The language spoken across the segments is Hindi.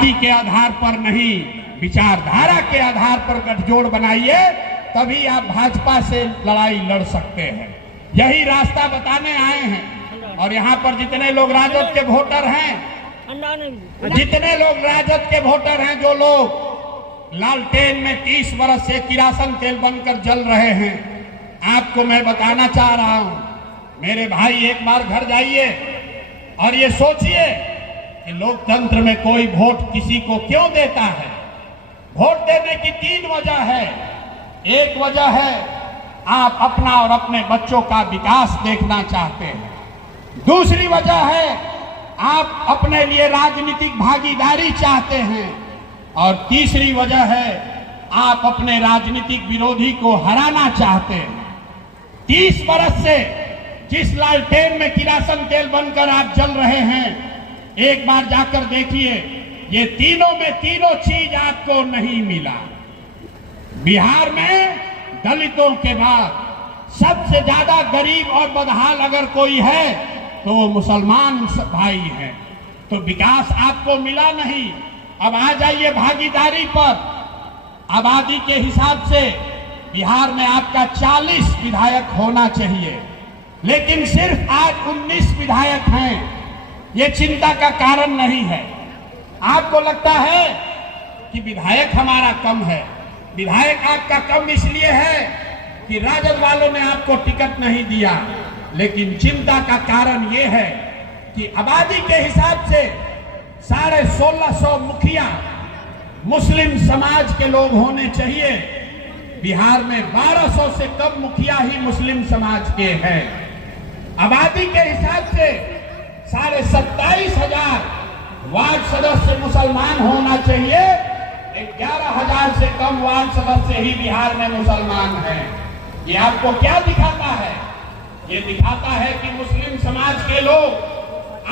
जाति के आधार पर नहीं, विचारधारा के आधार पर गठजोड़ बनाइए, तभी आप भाजपा से लड़ाई लड़ सकते हैं। यही रास्ता बताने आए हैं। और यहाँ पर जितने लोग राजद के वोटर हैं, जितने लोग राजद के वोटर हैं, जो लोग लालटेन में 30 वर्ष से किरासन तेल बनकर जल रहे हैं, आपको मैं बताना चाह रहा हूं, मेरे भाई एक बार घर जाइए और ये सोचिए कि लोकतंत्र में कोई वोट किसी को क्यों देता है। वोट देने की 3 वजह है। एक वजह है आप अपना और अपने बच्चों का विकास देखना चाहते हैं। दूसरी वजह है आप अपने लिए राजनीतिक भागीदारी चाहते हैं। और तीसरी वजह है आप अपने राजनीतिक विरोधी को हराना चाहते हैं। 30 वर्ष से जिस लालटेन में किरासन तेल बनकर आप जल रहे हैं, एक बार जाकर देखिए, ये तीनों में तीनों चीज आपको नहीं मिला। बिहार में दलितों के बाद सबसे ज्यादा गरीब और बदहाल अगर कोई है तो वो मुसलमान भाई हैं। तो विकास आपको मिला नहीं। अब आ जाइए भागीदारी पर। आबादी के हिसाब से बिहार में आपका 40 विधायक होना चाहिए, लेकिन सिर्फ आज 19 विधायक हैं। ये चिंता का कारण नहीं है। आपको लगता है कि विधायक हमारा कम है। विधायक आपका कम इसलिए है कि राजद वालों ने आपको टिकट नहीं दिया, लेकिन चिंता का कारण ये है कि आबादी के हिसाब से 1650 मुखिया मुस्लिम समाज के लोग होने चाहिए। बिहार में 1200 से कम मुखिया ही मुस्लिम समाज के हैं। आबादी के हिसाब से 27,500 वार्ड सदस्य मुसलमान होना चाहिए। 11,000 से कम वार्ड सदस्य ही बिहार में मुसलमान हैं। ये आपको क्या दिखाता है? ये दिखाता है कि मुस्लिम समाज के लोग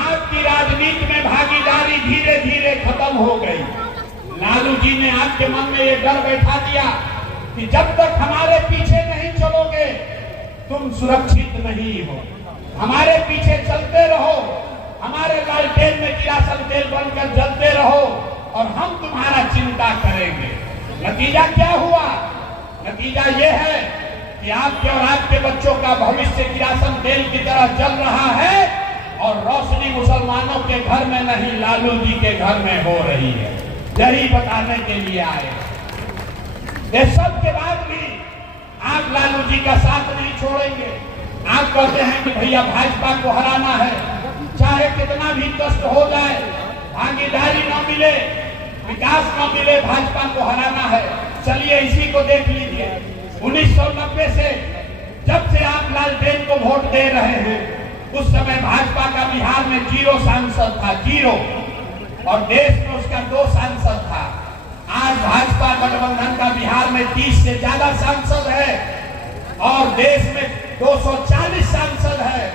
आपकी राजनीति में भागीदारी धीरे धीरे खत्म हो गई। लालू जी ने आपके मन में ये डर बैठा दिया कि जब तक हमारे पीछे नहीं चलोगे तुम सुरक्षित नहीं हो। हमारे पीछे चलते रहो, हमारे लालटेन में किरासन तेल बनकर जलते रहो और हम तुम्हारा चिंता करेंगे। नतीजा क्या हुआ? नतीजा ये है कि आपके और आपके बच्चों का भविष्य किरासन तेल की तरह जल रहा है और रोशनी मुसलमानों के घर में नहीं, लालू जी के घर में हो रही है। यही बताने के लिए आए। ये सब के बाद भी आप लालू जी का साथ नहीं छोड़ेंगे। आप कहते हैं कि भैया भाजपा को हराना है, चाहे कितना भी कष्ट हो जाए, भागीदारी न मिले, विकास न मिले, भाजपा को हराना है। चलिए इसी को देख लीजिए। 1990 से जब से आप लालटेन को वोट दे रहे हैं, उस समय भाजपा का बिहार में 0 सांसद था, 0, और देश में उसका 2 सांसद था। आज भाजपा गठबंधन का बिहार में 30 से ज्यादा सांसद है और देश में 240 सांसद है।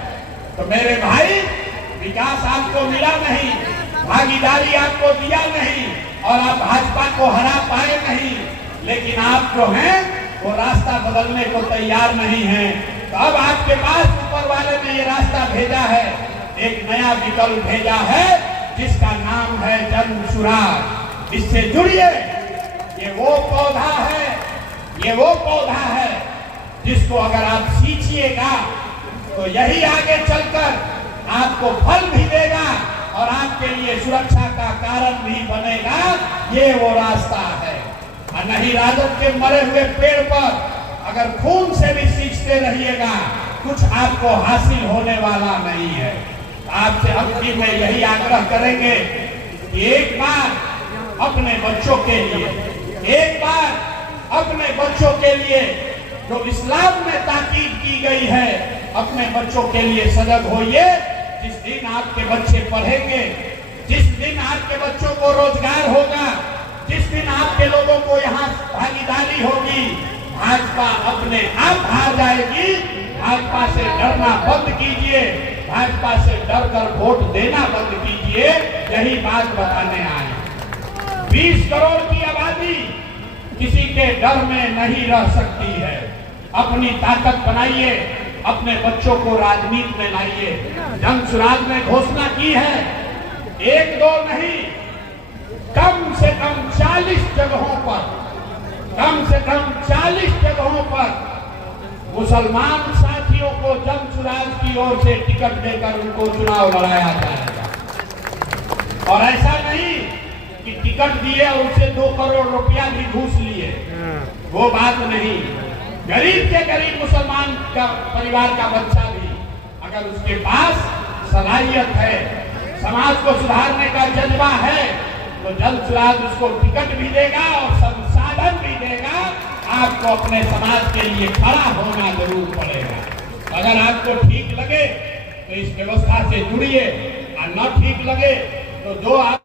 तो मेरे भाई, विकास आपको मिला नहीं, भागीदारी आपको दिया नहीं और आप भाजपा को हरा पाए नहीं, लेकिन आप जो हैं वो रास्ता बदलने को तैयार नहीं हैं। तो अब आपके पास ऊपर वाले ने ये रास्ता भेजा है, एक नया विकल्प भेजा है जिसका नाम है जन सुराज। इससे जुड़िए। ये वो पौधा है, ये वो पौधा है जिसको अगर आप सींचिएगा तो यही आगे चलकर आपको फल भी देगा और आपके लिए सुरक्षा का कारण भी बनेगा। ये वो रास्ता है। और नहीं राजद के मरे हुए पेड़ पर अगर खून से भी सींचते रहिएगा, कुछ आपको हासिल होने वाला नहीं है। आपसे अब की में यही आग्रह करेंगे कि एक बार अपने बच्चों के लिए, एक बार अपने बच्चों के लिए जो इस्लाम में ताकीद की गई है, अपने बच्चों के लिए सजग होइए। जिस दिन आपके बच्चे पढ़ेंगे, जिस दिन आपके बच्चों को रोजगार होगा, जिस दिन आपके लोगों को यहाँ भागीदारी होगी, भाजपा अपने आप हार जाएगी। भाजपा से डरना बंद कीजिए, भाजपा से डरकर वोट देना बंद कीजिए। यही बात बताने आए। 20 करोड़ की आबादी किसी के डर में नहीं रह सकती है। अपनी ताकत बनाइए, अपने बच्चों को राजनीति में लाइए। जन सुराज ने घोषणा की है, 1-2 नहीं, कम 40 जगहों पर, कम से कम 40 जगहों पर मुसलमान साथियों को जनसुराज की ओर से टिकट देकर उनको चुनाव लड़ाया जाएगा। और ऐसा नहीं कि टिकट दिए और उससे 2 करोड़ रुपया भी घूस लिए, वो बात नहीं। गरीब के गरीब मुसलमान का परिवार का बच्चा भी अगर उसके पास सलाहियत है, समाज को सुधारने का जज्बा है, तो जनसुराज उसको टिकट भी देगा और संसाधन भी देगा। आपको अपने समाज के लिए खड़ा होना जरूर पड़ेगा। अगर आपको ठीक लगे तो इस व्यवस्था से जुड़िए, और न ठीक लगे तो जो आप